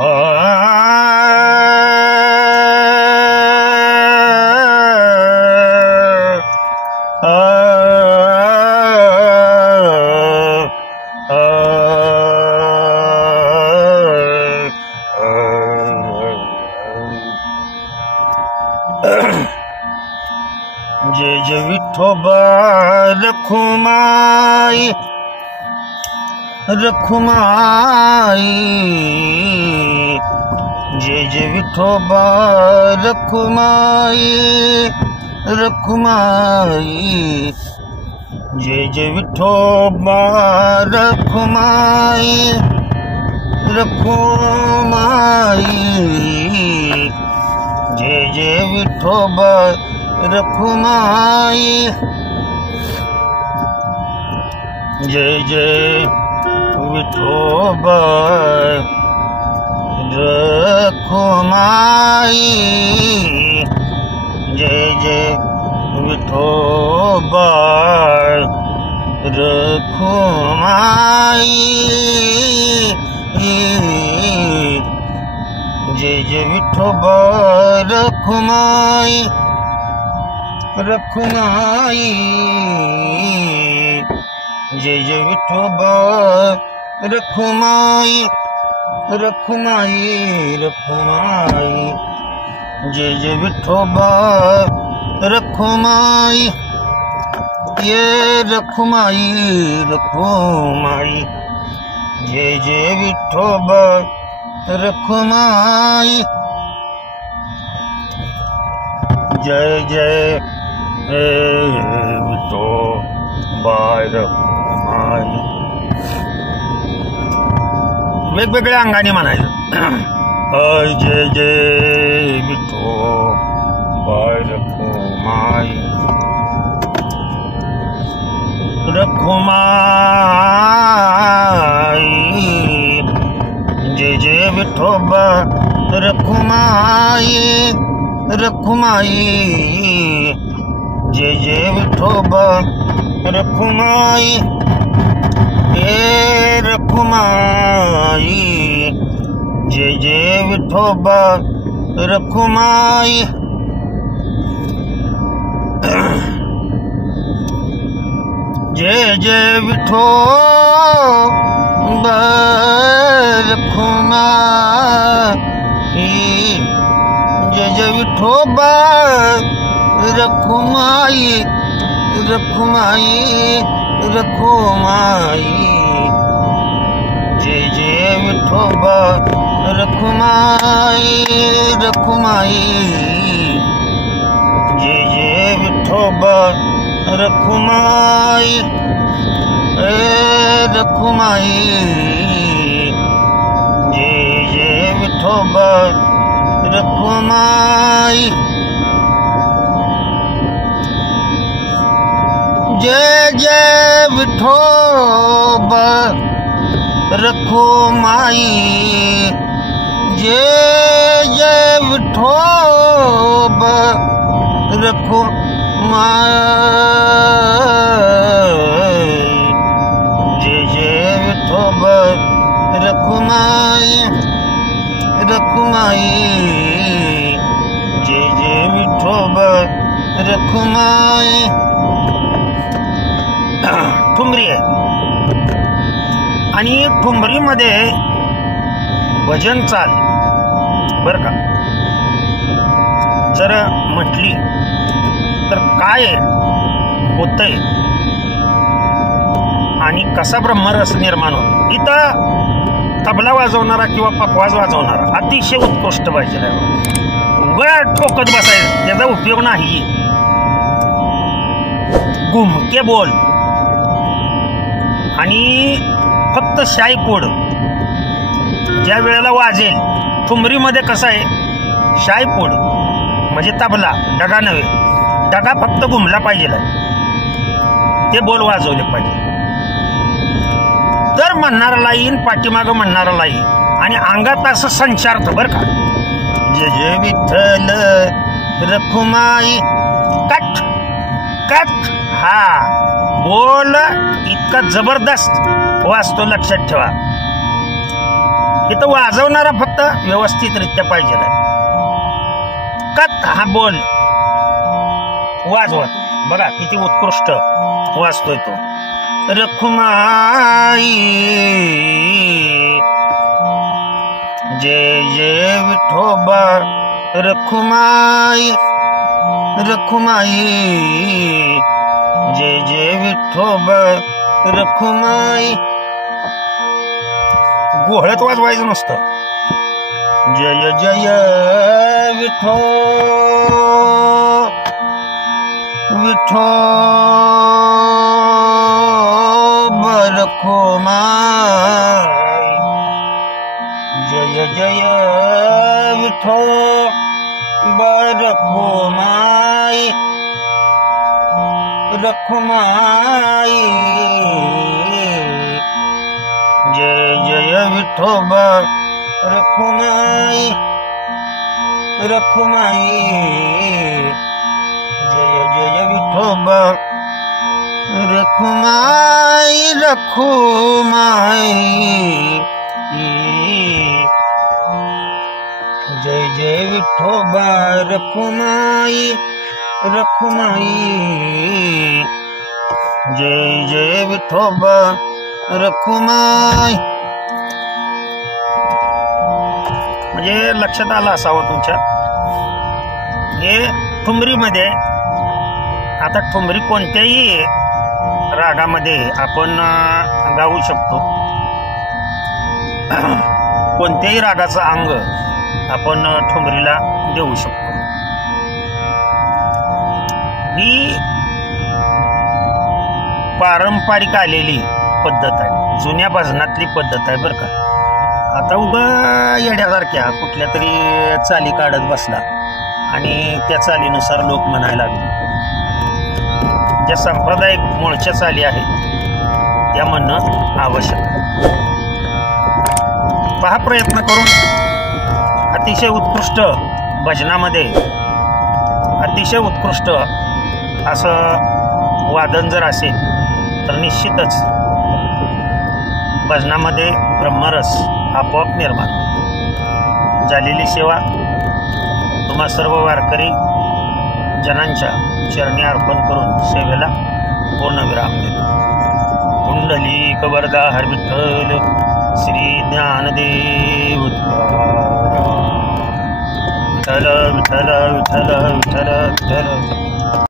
जे जे विठोबा रखुमाई रखुमाई, जे जे विठोबा रखुमाई रखुमाई, जे जे विठोबा रखुमाई रखुमाई, जे जे विठोबा रखुमाई, जय जय विठोबा रखुमाई, जय जय विठोबा रखुमाई, जय जय विठोबा रखुमाई रखुमाई, जय जय विठोबा रखुमाई रखुमाई रखुमाई, जय जय विठोबा रखुमाई, ये रखुमाई रखुमाई, जय जय विठोबा रखुमाई, जय जय विठोबा रखुमाई. वेगवेगळ्या अंगाने म्हणायचं. जय जय विठोबा रखुमाई रखुमाई, जय जय विठोबा रखुमाई रखुमाई, जय जय विठोबा रखुमाई, हे रखुमाई, जय जय विठोबा रखुमाई, जय जय विठोबा रखुमाई, जय जय विठोबा रखुमाई रखुमाई रखुमाई, जय जय विठोबा रखुमाई रखुमाई, जय जय विठोबा रखुमाई रखुमाई, जय जय विठोबा रखुमाई, जय जय विठोबा रखुमाई, जय जय विठोबा रखुमाई, जय जय विठोबा रखुमाई रखुमाई, जय जय विठोबा रखुमाई. ठुमरी आहे आणि ठुमरीमध्ये भजन चाल बर का जर म्हटली तर काय होतंय आणि कसा ब्रह्मरस निर्माण होतो. इथं तबला वाजवणारा किंवा पखवाज वाजवणारा अतिशय उत्कृष्ट पाहिजे. उगा ठोकत बसायचं त्याचा उपयोग नाही. घुमके बोल आणि फक्त शाईपोड ज्या वेळेला वाजेल. ठुमरीमध्ये कसं आहे शाईपोड म्हणजे तबला डगा नव्हे, डगा फक्त घुमला पाहिजे ते बोल वाजवले पाहिजे तर म्हणणाराला येईन, पाठीमागं म्हणणाराला येईन आणि अंगात असं संचारतं बरं का. जय जय विठ्ठल रखुमाई कट कट. हा बोल इतका जबरदस्त वाजतो लक्षात ठेवा. इथं वाजवणारा फक्त व्यवस्थितरित्या पाहिजे का हा बोल वाजवत बघा किती उत्कृष्ट वाजतोय तो. रखुमाई जय जय विठोबा रखुमाई रखुमाई जय जय विठोबा रखुमाई. गोहळत वाजवायचं नसतं. जय जय विठो विठो रखुमाई जय जय विठो रखुमाई रखुमाई जय जय विठोबा रखुमाई रखुमाई जय जय विठोबा रखुमाई रखुमाई जय जय विठोबा रखुमाई रखुमाई जय जय विठोबा रखुमाई. म्हणजे लक्षात आलं असावं तुमच्या. हे ठुमरीमध्ये आता ठुमरी कोणत्याही रागामध्ये आपण गाऊ शकतो. कोणत्याही रागाचं अंग आपण ठुमरीला देऊ शकतो. ही पारंपरिक आलेली पद्धत आहे, जुन्या भजनातली पद्धत आहे बरं का. आता उगा येड्यासारख्या कुठल्या तरी चाली काढत बसला आणि त्या चालीनुसार लोक म्हणायला लागले. ज्या सांप्रदायिक मूळच्या चाली आहेत त्या म्हणणं आवश्यक आहे. पहा प्रयत्न करून अतिशय उत्कृष्ट भजनामध्ये अतिशय उत्कृष्ट असं वादन जर असेल तर निश्चितच भजनामध्ये ब्रह्मरस आपोआप निर्माण झालेली सेवा तुम्हा सर्व वारकरी जनांच्या चरणी अर्पण करून सेवेला पूर्णविराम देतो. कुंडलिक वरदा हर विठ्ठल श्री ज्ञानदेव विठ्ठल विठ्ठल विठ्ठल विठ्ठल विठ्ठल.